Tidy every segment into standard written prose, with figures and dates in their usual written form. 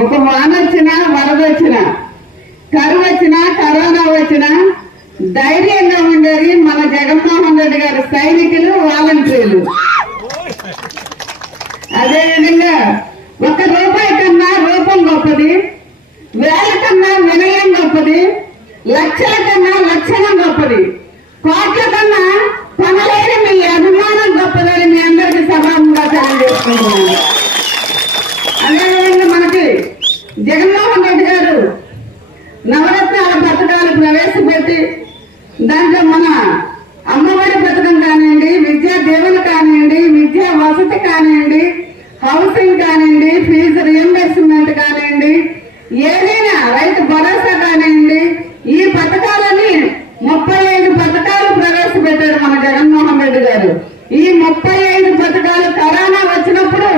ఒక వాన వచ్చినా, వరద వచ్చినా, కరువు వచ్చినా, కరోనా వచ్చినా ధైర్యంగా ఉండేది మన జగన్మోహన్ రెడ్డి గారి సైనికులు, వాలంటీర్లు. అదేవిధంగా ఒక రూపాయి కన్నా రూపం గొప్పది, వేల కన్నా వినయం గొప్పది, లక్షల కన్నా లక్షణం గొప్పది, కోట్ల కన్నా కొనలేని మీ అభిమానం గొప్పదని మీ అందరికీ సభాముగా తెలియజేస్తున్నాను. అదేవిధంగా మనకి జగన్మోహన్ రెడ్డి గారు నవరత్నాల పథకాలు ప్రవేశపెట్టి దాంట్లో మన అమ్మఒడి పథకం కానివ్వండి, విద్యా దీవెన కానివ్వండి, విద్యా వసతి కానివ్వండి, హౌసింగ్ కానివ్వండి, ఫీజు రియంబర్స్మెంట్ కానివ్వండి, ఏదైనా రైతు భరోసా కానివ్వండి, ఈ పథకాలని 35 పథకాలు ప్రవేశపెట్టారు మన జగన్మోహన్ రెడ్డి గారు. ఈ 35 పథకాలు కరోనా వచ్చినప్పుడు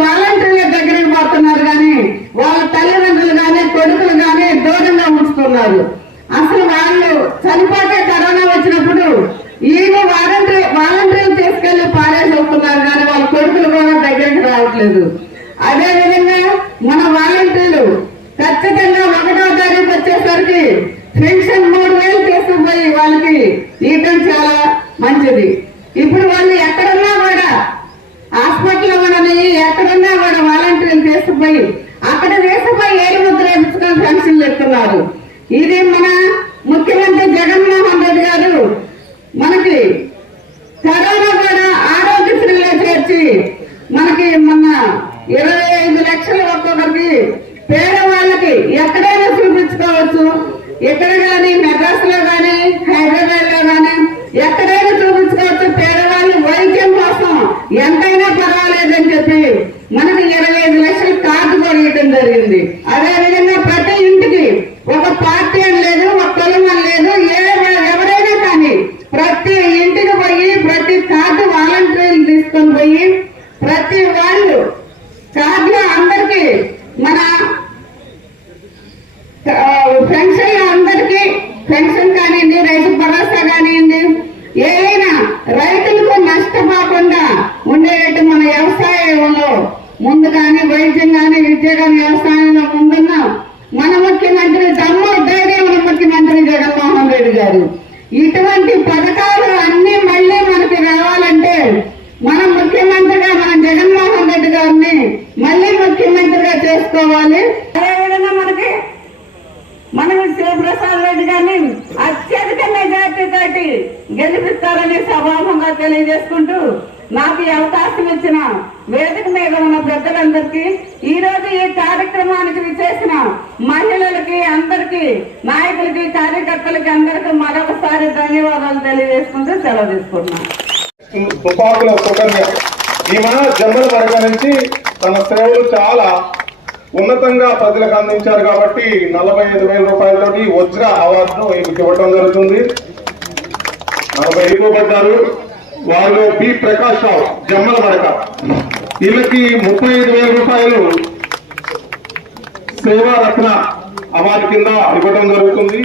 వాలంటీర్ల దగ్గరికి పోతున్నారు కానీ వాళ్ళ తల్లిదండ్రులు కానీ కొడుకులు కానీ దూరంగా ఉంచుతున్నారు. అసలు వాళ్ళు చనిపోతే కరోనా వచ్చినప్పుడు ఈయన వాలంటీర్లు తీసుకెళ్లి పారేసేస్తున్నారు కానీ వాళ్ళ కొడుకులు కూడా దగ్గరికి రావట్లేదు. అదేవిధంగా మన వాలంటీర్లు ఖచ్చితంగా 1వ తారీఖు వచ్చేసరికి పెన్షన్ 3000 తీసుకుపోయి వాళ్ళకి ఇవ్వడం చాలా మంచిది. ఇప్పుడు వాళ్ళు ఎక్కడున్నా కూడా హాస్పిటల్లో ఉండని ఎక్కడున్నా కూడా వాలంటీర్లు తీసుకుపోయి అక్కడ తీసుకుపోయి 7 ముద్ర వేయించుకొని పెన్షన్లు ఇస్తున్నారు. ఇది మన ముఖ్యమంత్రి జగన్మోహన్ రెడ్డి గారు మనకి కరోనా కూడా ఆరోగ్యశ్రీలో చేర్చి మనకి మొన్న 25 లక్షలు ఒక్కొక్కరికి పేదవాళ్ళకి ఎక్కడైనా చూపించుకోవచ్చు. ఎక్కడ కానీ మెడ్రాస్లో కానీ హైదరాబాద్ లో కానీ ఎక్కడైనా చూపించుకోవచ్చు. పేదవాళ్ళు వైద్యం కోసం ఎంతైనా పర్వాలేదని చెప్పి మనకి 25 లక్షల కార్డు కూడా ఇవ్వడం జరిగింది. అదేవిధంగా ప్రతి ఇంటికి ఒక పార్టీ అని లేదు, ఒక కులం అని లేదు, ఎవరైనా కానీ ప్రతి ఇంటికి పోయి ప్రతి కార్డు వాలంటీర్లు తీసుకొని పోయి ప్రతి వాళ్ళు కార్డులో అందరికీ మన పెన్షన్ అందరికీ పెన్షన్ కానివ్వండి, రైతు భరోసా కానివ్వండి, ఏదైనా రైతులకు నష్టపోకుండా ఉండేటట్టు మన వ్యవసాయంలో ముందు కానీ వైద్యం కానీ విద్య కానీ వ్యవసాయంలో ముందున్న మన ముఖ్యమంత్రి దమ్ము ధైర్యం ఉన్న ముఖ్యమంత్రి జగన్మోహన్ రెడ్డి గారు. ఇటువంటి పథకాలు అన్ని మళ్ళీ మనకి రావాలంటే మనం ముఖ్యమంత్రిగా మన జగన్మోహన్ రెడ్డి గారిని మళ్ళీ ముఖ్యమంత్రిగా చేసుకోవాలి. అదేవిధంగా మనం శివప్రసాద్ రెడ్డి గారిని అత్యధిక మెజార్టీతోటి గెలిపిస్తారని సభాముఖంగా తెలియజేసుకుంటూ నాకు ఈ అవకాశం ఇచ్చిన వేదిక మీద ఉన్న పెద్దలందరికీ, ఈ రోజు ఈ కార్యక్రమానికి విచ్చేసిన మహిళలకి, అందరికీ, నాయకులకి, కార్యకర్తలకి అందరికీ మరొకసారి ధన్యవాదాలు తెలియజేసుకుంటూ సెలవు తీసుకుంటున్నాను. తుపాకుల సుకన్య ఈమె జమ్మల వర్గ నుంచి తన సేవలు చాలా ఉన్నతంగా ప్రజలకు అందించారు కాబట్టి 45,000 రూపాయలతోటి వజ్ర అవార్డును ఈమెకి ఇవ్వడం జరుగుతుంది. 40 ఇవ్వబడ్డారు. వాళ్ళు బి ప్రకాష్ రావు జమ్మల మడక, వీళ్ళకి 35,000 రూపాయలు సేవారత్న అవార్డు కింద ఇవ్వడం జరుగుతుంది.